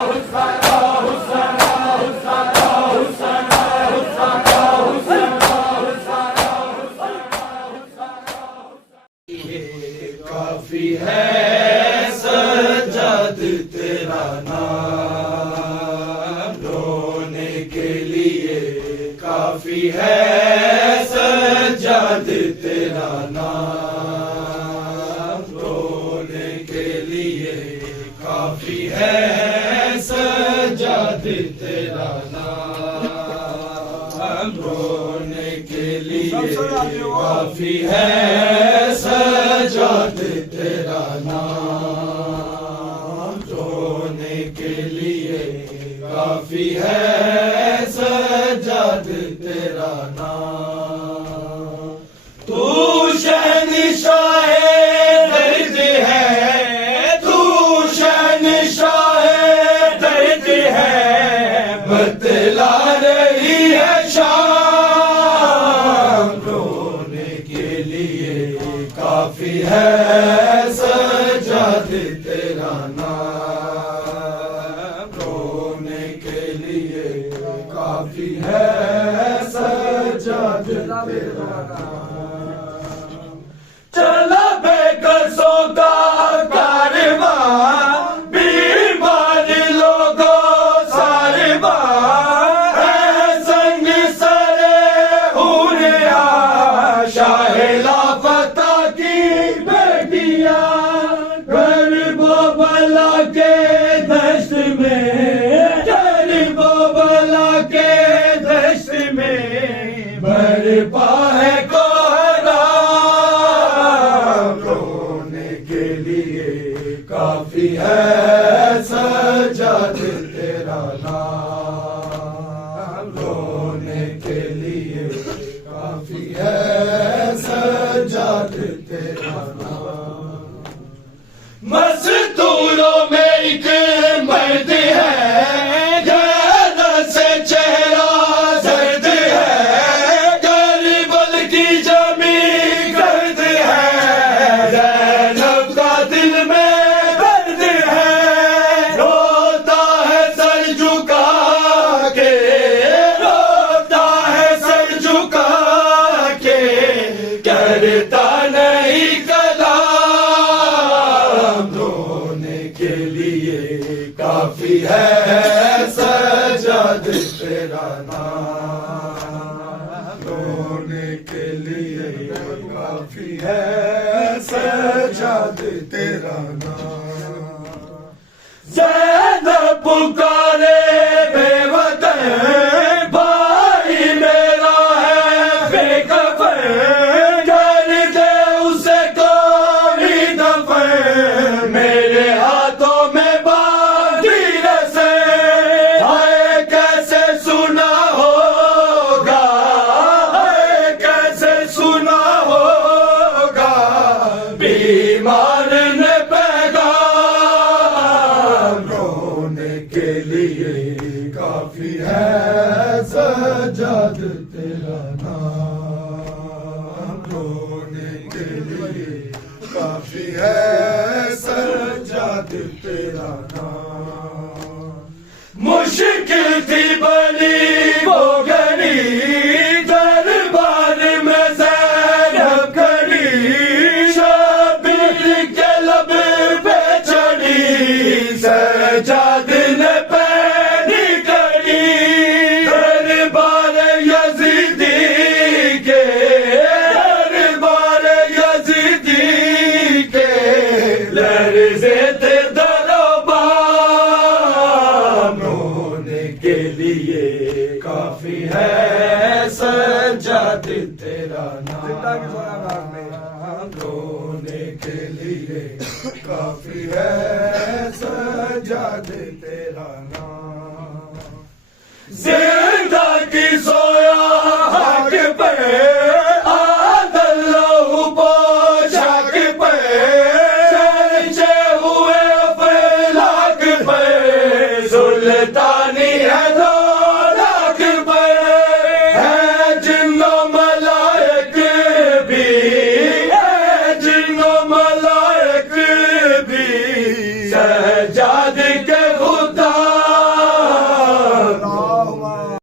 काफी है सज्जाद तेरा नाम रोने के लिए, काफी है सज्जाद तेरा नाम रोने के लिए, काफी है सज्जाद तेरा नाम रोने के लिए, काफी है सज्जाद तेरा नाम रोने के लिए, काफी है सज्जाद तेरा नाम। तू शहंशाहे दर्द है, तू शहंशाहे दर्द है, बतला रही है शाम रोने के लिए, काफी है सज्जाद तेरा नाम रोने के लिए, काफी है सज्जाद तेरा नाम। चला बेकसों का कारवां, बीमार लोगों सारवां, है संग सरे हुने शाहे लापता की बेटियां, गरीबों बला के दश्त में, गरीबों बला के दश्त में बरपा है कोहराम रोने के लिए, काफी है सज्जाद तेरा नाम रोने के लिए, काफी है सज्जाद तेरा नाम। मजदूरों में एक मर्द है, ज्यादा से चेहरा दर्द है, गरीबल की जमी गर्द है, ज़ैनब का दिल में दर्द है, रोता है सर झुका के, रोता है सर झुका के, करता नहीं कलाम रोने के लिए, काफी है सज्जाद तेरा नाम रोने के लिए, काफी है सज्जाद तेरा नाम। ज़ैनब पुकारे बेवतन, भाई मेरा है बेकफन, कर दे उसे कोई दफन, मेरे हाथों में बांधी रसे, हाय कैसे सुना होगा, हाय कैसे सुना होगा, बीमार ने पैगाम रोने के लिए, काफी है सज्जाद तेरा नाम रोने के लिए, काफी है सज्जाद तेरा नाम। मुश्किल थी बनी वो घड़ी, दरबार में ज़ैनब खड़ी, शबीर के लब पे चढ़ी, सज्जाद ने पहनी कड़ी, दरबार यज़ीदी के, दरबार यज़ीदी के, लर्ज़े थे दरोबार रोने के लिए, काफी है सज्जाद तेरा नाम रोने के लिए, काफी है सज्जाद तेरा नाम। जिंदा की सोया हक पे, आदल लहू पोशाक पे, चर्चे हुए अफलाक पे, सुल्तान